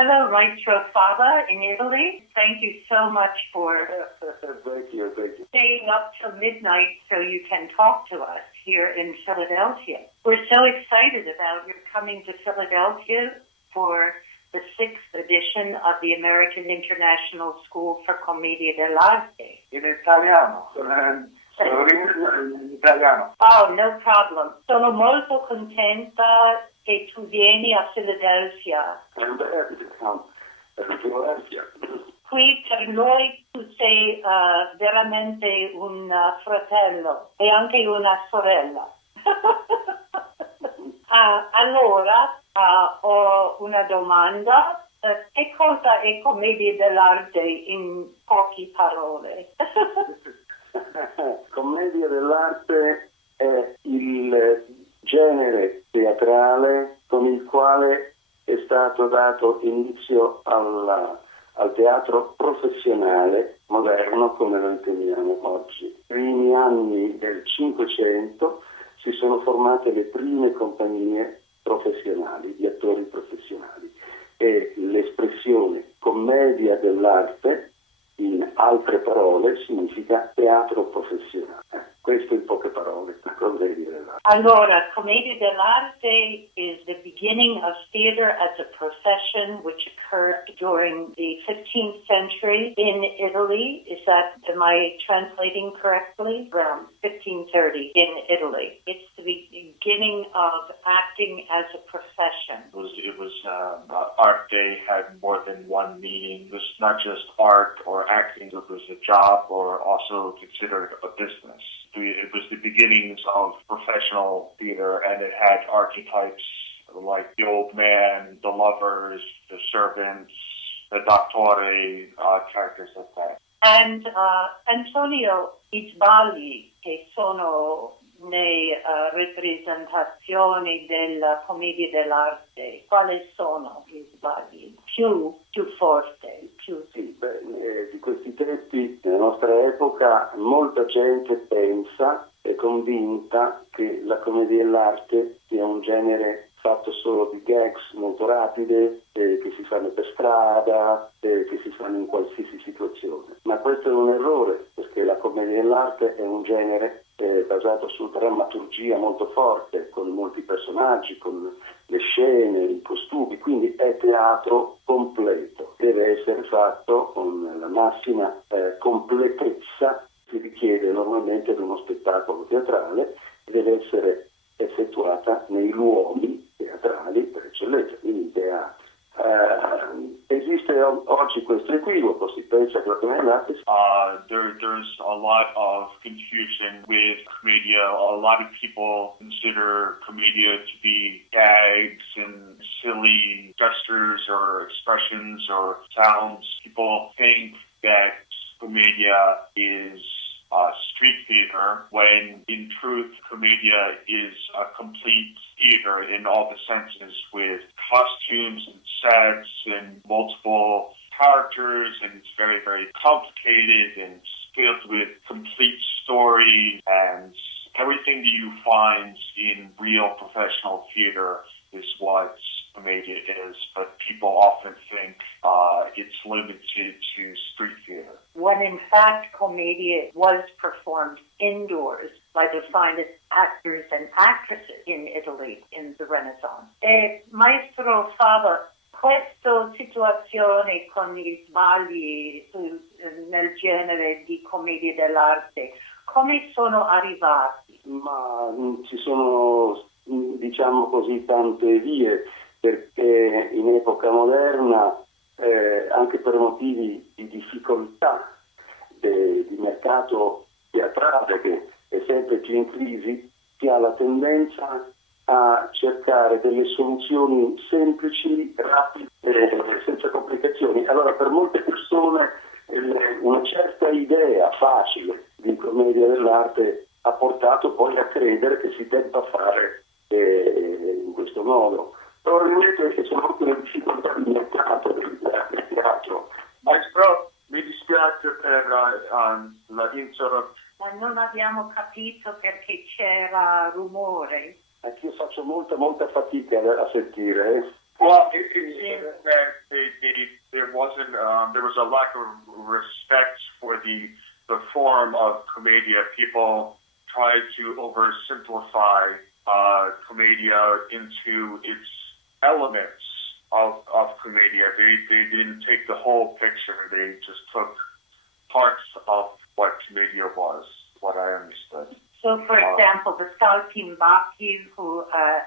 Hello, Maestro Fava in Italy. Thank you so much for Thank you. staying up till midnight so you can talk to us here in Philadelphia. We're so excited about your coming to Philadelphia for the 6th edition of the American International School for Commedia dell'Arte. In italiano. In italiano. Oh, no problem. Sono molto contenta che tu vieni a Philadelphia. Qui per noi tu sei veramente un fratello e anche una sorella. Allora, ho una domanda. Che cosa è Commedia dell'Arte in poche parole? Commedia dell'arte è il genere teatrale con il quale è stato dato inizio al teatro professionale moderno come lo intendiamo oggi. Nei primi anni del Cinquecento si sono formate le prime compagnie professionali, di attori professionali, e l'espressione commedia dell'arte, in altre parole, significa teatro professionale. Questo in poche parole, la commedia dell'arte. Allora, Commedia dell'Arte is the beginning of theater as a profession which occurred during the 15th century in Italy. Am I translating correctly? Around 1530 in Italy. It's the beginning of acting as a profession. It was arte had more than one meaning. It was not just art or acting, it was a job or also considered a business. It was the beginnings of professional theater, and it had archetypes like the old man, the lovers, the servants, the dottore, characters like that. And Antonio, i sbagli che sono nelle rappresentazioni della commedia dell'arte, quali sono gli sbagli più forti? Sì, di questi testi nella nostra epoca molta gente pensa, è convinta che la commedia dell'arte sia un genere fatto solo di gags molto rapide, che si fanno per strada, che si fanno in qualsiasi situazione. Ma questo è un errore, perché la commedia dell'arte è un genere basato su drammaturgia molto forte, con molti personaggi, con le scene, i costumi, quindi è teatro completo. Deve essere fatto con la massima completezza che si richiede normalmente ad uno spettacolo teatrale e deve essere effettuata nei luoghi teatrali per eccellenza, quindi in teatro. Esiste oggi questo equivoco, si pensa che la commedia dell'arte there's a lot of confusion with commedia. A lot of people consider commedia to be gags and silly gestures or expressions or sounds. People think that commedia is street theater, when in truth commedia is a complete theater in all the senses, with costumes and sets and multiple characters, and it's very, very complicated and filled with complete story, and everything that you find in real professional theater is what commedia is, but people often think it's limited to street theater. When in fact commedia was performed indoors by the finest actors and actresses in Italy in the Renaissance. Maestro Fava, questa situazione con gli sbagli nel genere di commedia dell'arte, come sono arrivati? Ma ci sono, diciamo così, tante vie, perché in epoca moderna, anche per motivi di difficoltà di mercato teatrale, che è sempre più in crisi, si ha la tendenza a cercare delle soluzioni semplici, rapide, senza complicazioni. Allora per molte persone una certa idea facile di commedia dell'arte ha portato poi a credere che si debba fare in questo modo. Probabilmente c'è anche una difficoltà di mercato del teatro. Maestro, mi dispiace per la interruzione. Ma non abbiamo capito perché c'era rumore. Anch'io faccio molta fatica a sentire. Well, it seems that there was a lack of respect for the form of commedia. People tried to oversimplify commedia into its elements of commedia. They didn't take the whole picture. They just took parts of what commedia was, what I understood. So, for example, the saltimbanchi,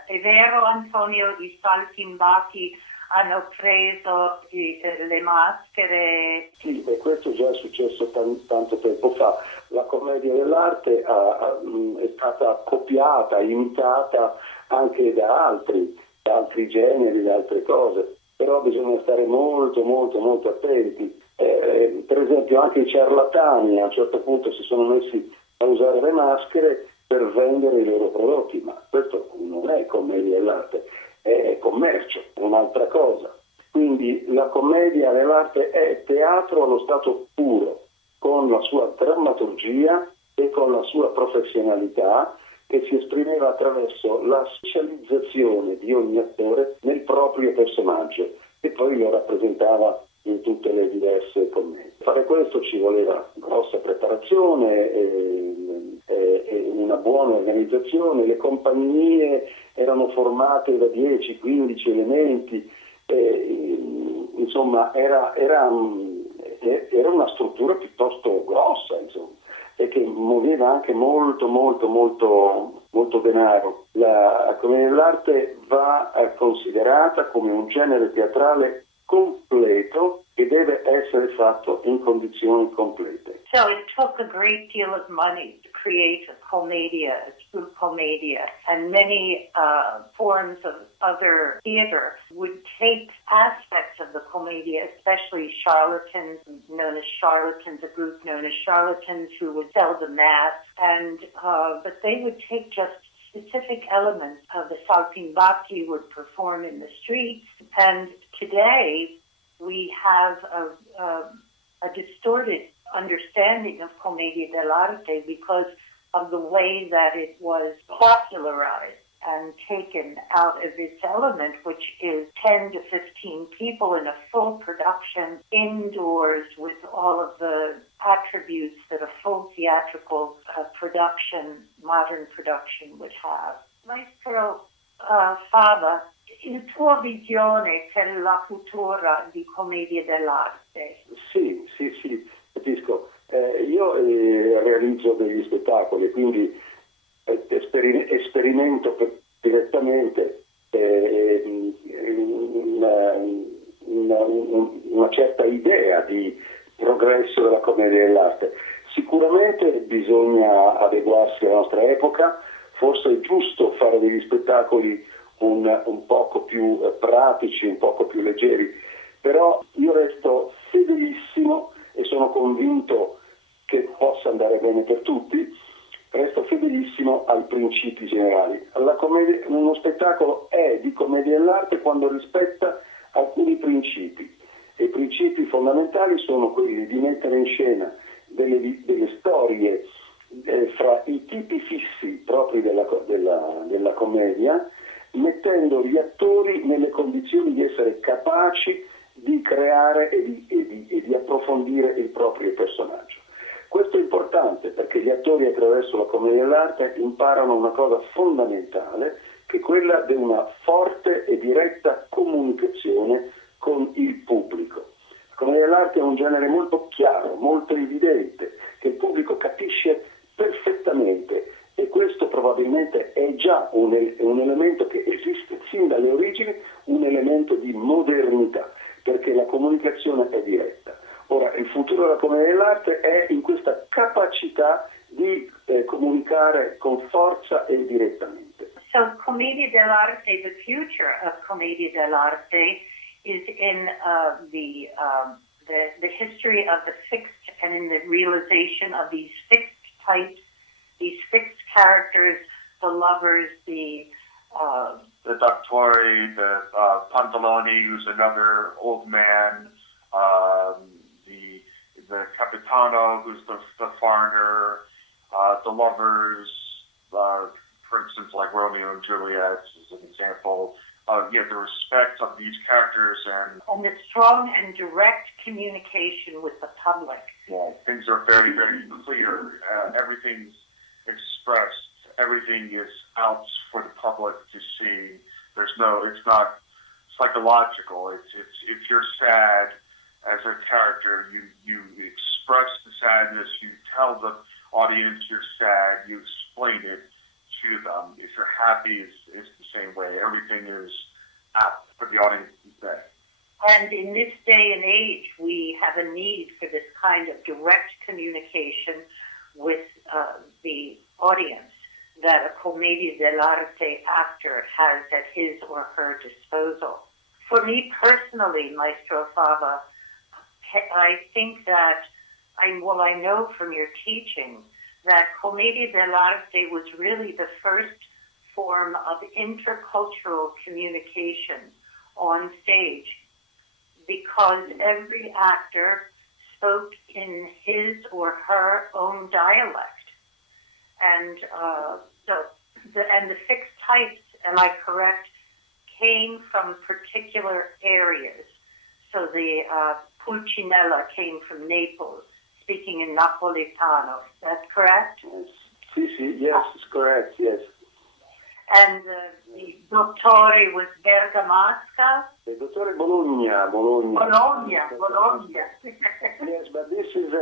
è vero, Antonio, i saltimbanchi hanno preso le maschere? Sì, e questo già è successo tanto tempo fa. La commedia dell'arte è stata copiata, imitata anche da altri generi, da altre cose, però bisogna stare molto, molto, molto attenti. Per esempio anche i ciarlatani a un certo punto si sono messi a usare le maschere per vendere i loro prodotti, ma questo non è commedia dell'arte, è commercio, è un'altra cosa. Quindi la commedia dell'arte è teatro allo stato puro, con la sua drammaturgia e con la sua professionalità, che si esprimeva attraverso la specializzazione di ogni attore nel proprio personaggio e poi lo rappresentava in tutte le diverse commedie. Fare questo ci voleva grossa preparazione e una buona organizzazione. Le compagnie erano formate da 10-15 elementi, insomma era una struttura piuttosto grossa, insomma, e che muoveva anche molto denaro. La commedia dell'arte va considerata come un genere teatrale completo che deve essere fatto in condizioni complete. So it took a great deal of money to create a commedia, a true commedia, and many forms of other theater would take aspects of the commedia, especially charlatans, known as charlatans, a group known as charlatans who would sell the mask, and but they would take just specific elements of the saltimbanchi would perform in the streets, and today we have a distorted understanding of Commedia dell'Arte because of the way that it was popularized and taken out of its element, which is 10 to 15 people in a full production indoors with all of the attributes that a full theatrical production, modern production would have. Maestro Fava, il tuo visione per la futura di Commedia dell'Arte? Sì, capisco. Io realizzo degli spettacoli, quindi esperimento direttamente una certa idea di progresso della commedia dell'arte. Sicuramente bisogna adeguarsi alla nostra epoca, forse è giusto fare degli spettacoli un poco più pratici, un poco più leggeri, però io resto fedelissimo e sono convinto che possa andare bene per tutti, resto fedelissimo ai principi generali. Uno spettacolo è di commedia dell'arte quando rispetta alcuni principi, e i principi fondamentali sono quelli di mettere in scena delle storie fra i tipi fissi propri della commedia, mettendo gli attori nelle condizioni di essere capaci di creare e di approfondire il proprio personaggio. Questo è importante perché gli attori attraverso la commedia dell'arte imparano una cosa fondamentale, che è quella di una forte e diretta comunicazione con il pubblico. La commedia dell'arte è un genere molto chiaro, molto evidente, che il pubblico capisce perfettamente, e questo probabilmente è già un elemento che esiste sin dalle origini, un elemento di modernità, perché la comunicazione è diretta. Ora, il futuro della commedia dell'arte è in questa capacità di comunicare con forza e direttamente. So Commedia dell'Arte, the future of Commedia dell'Arte is in the history of the fixed and in the realization of these fixed types, these fixed characters, the lovers, the Dottore, the Pantaloni, who's another old man, the Capitano, who's the foreigner, the lovers, for instance, like Romeo and Juliet is an example, the respect of these characters and the strong and direct communication with the public. Yeah, things are very, very clear. Everything's expressed. Everything is out for the public to see. It's not psychological. If you're sad as a character, you express the sadness. You tell the audience you're sad. You explain it to them. If you're happy, it's the same way. Everything is out for the audience to say. And in this day and age, we have a need for this kind of direct communication with the audience that a Commedia dell'Arte actor has at his or her disposal. For me personally, Maestro Fava, I think that, I know from your teaching that Commedia dell'Arte was really the first form of intercultural communication on stage, because every actor spoke in his or her own dialect. And the fixed types, am I correct, came from particular areas. So the Pulcinella came from Naples, speaking in Napolitano. That's correct? Yes, it's correct, yes. And the Dottore was Bergamasca? The Dottore Bologna. Yes, but this is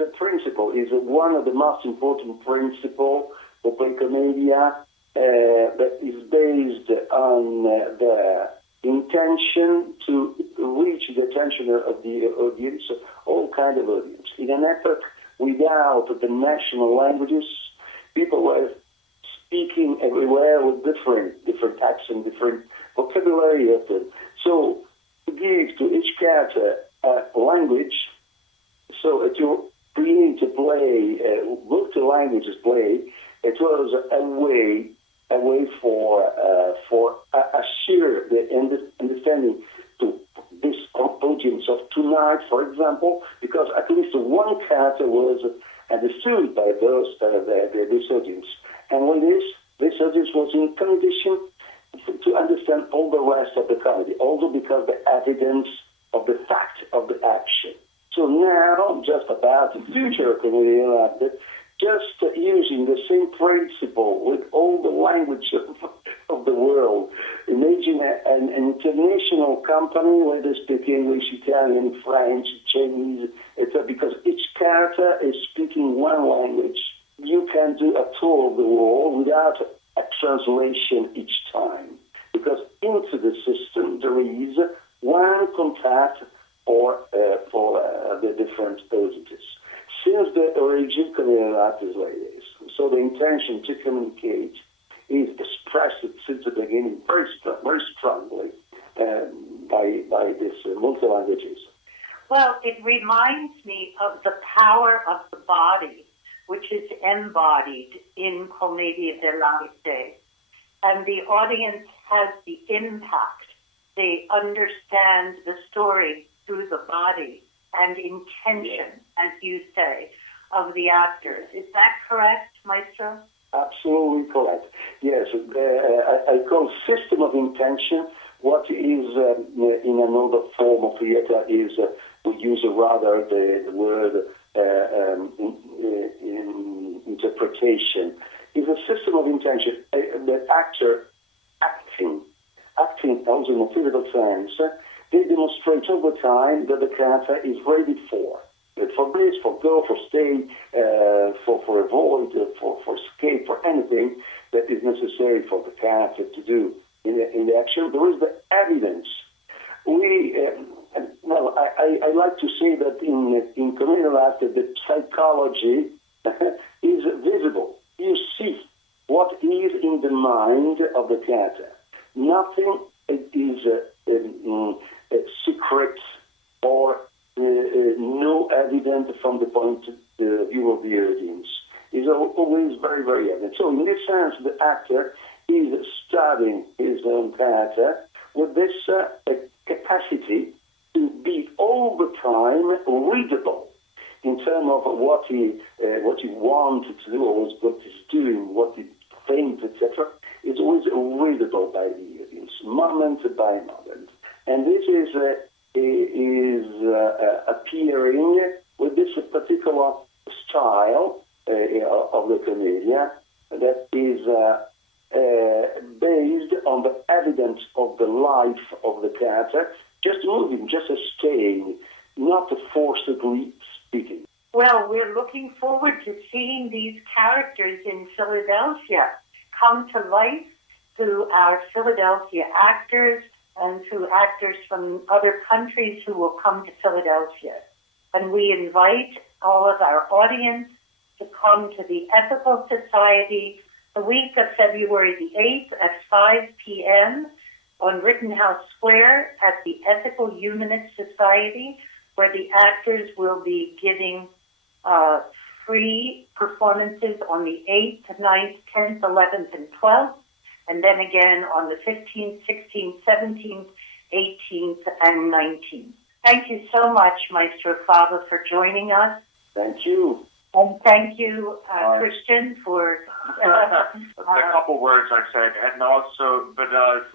a principle, is one of the most important principles of Commedia that is based on the intention to reach the attention of the audience, all kind of audience. In an epoch without the national languages, people were speaking everywhere with different accents, different vocabulary of them. So to give to each character a language, so to create a play, multi-languages play, it was a way for assure the understanding to this audience of tonight, for example, because at least one character was understood by this audience. And with this audience was in condition to understand all the rest of the comedy, also because the evidence of the fact of the action. So now, just about the future of Commedia, just using the same principle with all the language of the world. Imagine an international company where they speak English, Italian, French, Chinese, etc. Because each character is speaking one language. You can do a tour of the world without a translation each time, because into the system there is one contact for the different audiences. Since the origin, Commedia is like this. So the intention to communicate is expressed since the beginning very strongly by this multi-languages. Well, it reminds me of the power of the body, which is embodied in Commedia dell'Arte. And the audience has the impact. They understand the story through the body and intention, as you say, of the actors. Is that correct, Maestro? Absolutely correct. Yes, I call system of intention what is in another form of theater is, we use rather the word interpretation. Is a system of intention. The actor acting also in a physical sense, they demonstrate over time that the character is ready for this, for go, for stay, for avoid, for escape, for anything that is necessary for the character to do in the action. There is the evidence. I like to say that in Commedia dell'Arte, the psychology is visible. You see what is in the mind of the character. Nothing is secret or no evident from the point of view of the audience. It's always very, very evident. So in this sense, the actor is studying his own character with this capacity to be all the time readable in terms of what he wanted to do, or what he's doing, what he thinks, etc. It's always readable by the audience. moment by moment. And this is appearing with this particular style of the Commedia that is based on the evidence of the life of the character, just moving, just staying, not forcibly speaking. Well, we're looking forward to seeing these characters in Philadelphia come to life through our Philadelphia actors and through actors from other countries who will come to Philadelphia. And we invite all of our audience to come to the Ethical Society the week of February the 8th at 5 p.m. on Rittenhouse Square at the Ethical Humanist Society, where the actors will be giving free performances on the 8th, 9th, 10th, 11th, and 12th, and then again on the 15th, 16th, 17th, 18th, and 19th. Thank you so much, Maestro Fava, for joining us. Thank you. And thank you, Christian, for... a couple words I said, and also, but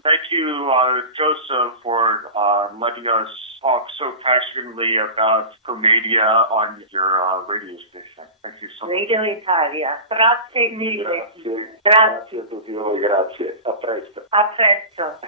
thank you, Joseph, for letting us talk so passionately about Commedia on your radio station. Thank you so much. Radio Italia. Grazie mille. Grazie a tutti voi, grazie. A presto. A presto.